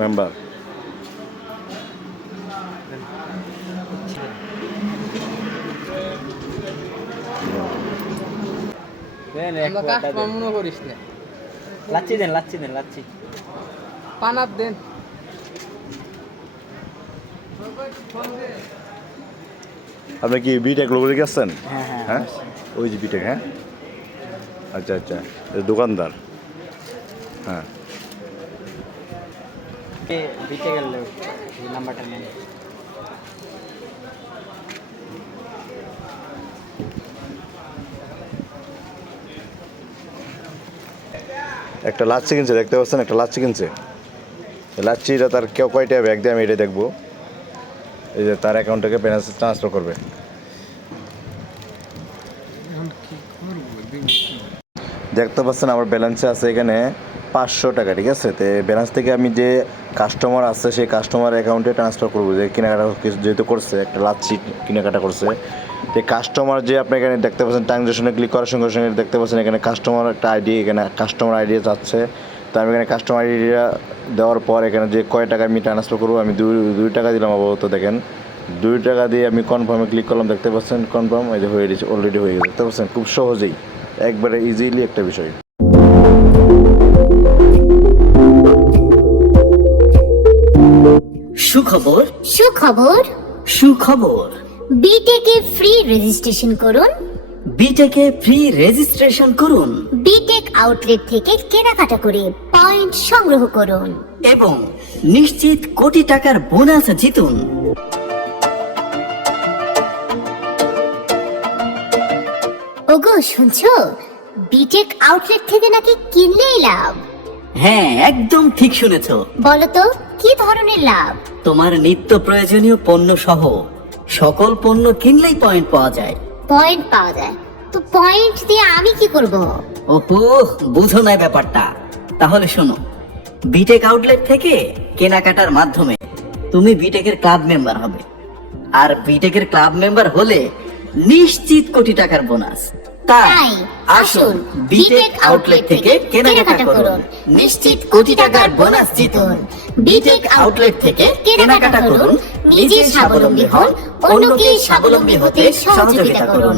Member. Lassi দেন, লাচ্ছি দেন, লাচ্ছি পানাপ দেন। আপনি কি B Tech লোক আসছেন? হ্যাঁ হ্যাঁ হ্যাঁ, ওই যে বিটেক। হ্যাঁ, আচ্ছা আচ্ছা, দোকানদার। হ্যাঁ, বিটে গেলে নাম্বারটা নেন। একটা লাচ্ছি কিনছে, দেখতে পাচ্ছেন? একটা লাচ্ছি কিনছে। লাচ্ছিটা তার কেউ কয়টা ব্যাগ দিয়ে আমি এটা দেখবো। এই যে তার অ্যাকাউন্ট থেকে ব্যালেন্স ট্রান্সফার করবে। দেখতে পাচ্ছেন আমার ব্যালেন্সে আছে এখানে 500 টাকা, ঠিক আছে? তো ব্যালেন্স থেকে আমি যে কাস্টমার আছে সেই কাস্টমার অ্যাকাউন্টে ট্রান্সফার করবো, যে কেনাকাটা যেহেতু করছে, একটা লাচ্ছি কেনাকাটা করছে। তো কাস্টমার যে আপনি এখানে দেখতে পাচ্ছেন ট্রানজ্যাকশনে ক্লিক করার সঙ্গে সঙ্গে দেখতে পাচ্ছেন এখানে কাস্টমার একটা আইডি, এখানে কাস্টমার আইডি যাচ্ছে। তো আমি এখানে কাস্টমার আইডিটা দেওয়ার পর এখানে যে কয় টাকা আমি ট্রান্সফার করবো, আমি 2 টাকা দিলাম আপাতত। দেখেন 2 টাকা দিয়ে আমি কনফার্মে ক্লিক করলাম, দেখতে পাচ্ছেন কনফার্ম, এই যে হয়ে গেছে, অলরেডি হয়ে গেছে। দেখতে পাচ্ছেন খুব সহজেই, একবারে ইজিলি একটা বিষয়। সুখবর, সুখবর, সুখবর। বিটেকে ফ্রি রেজিস্ট্রেশন করুন। বিটেকে ফ্রি রেজিস্ট্রেশন করুন বিটেক আউটলেট থেকে কেনাকাটা করে পয়েন্ট সংগ্রহ করুন এবং নিশ্চিত কোটি টাকার বোনাস জিতুন। ওগো শুনছো, বিটেক আউটলেট থেকে নাকি কিনলেই লাভ। হ্যাঁ, একদম ঠিক শুনেছো। বলো তো কি ধরনের লাভ? তোমার নিত্য প্রয়োজনীয় পণ্য সহ সকল পণ্য কিনলেই পয়েন্ট পাওয়া যায়। পয়েন্ট পাওয়া যায়? তো পয়েন্ট দিয়ে আমি কি করব? ওহো, বুঝো না ব্যাপারটা। তাহলে শোনো, বিটেক আউটলেট থেকে কেনাকাটার মাধ্যমে তুমি বিটেকের ক্লাব মেম্বার হবে, আর বিটেকের ক্লাব মেম্বার হলে নিশ্চিত কোটি টাকার বোনাস। তাই আসুন বিটেক আউটলেট থেকে কেনাকাটা করুন, নিশ্চিত কোটি টাকার বোনাস জিতুন। বিটেক আউটলেট থেকে কেনাকাটা করুন, নিজে স্বাবলম্বী হন, অন্যকে স্বাবলম্বী হতে সহযোগিতা করুন।